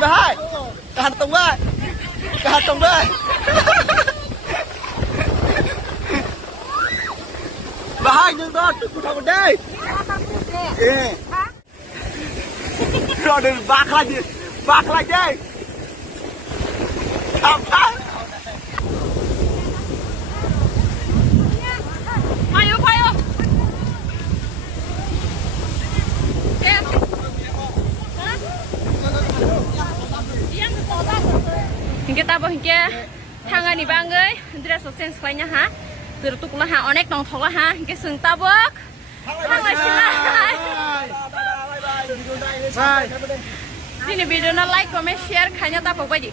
bahai kantong bahai bahai nhưng đó tôi không ở đây rồi đừng bạc lại đi không phải hingga tabo hingga tangan ni bangai dress of sense lainnya ha tertuklah ha onek nong thola ha hingga seng tabok tangan silai sini video na like comment share kanya tabok baji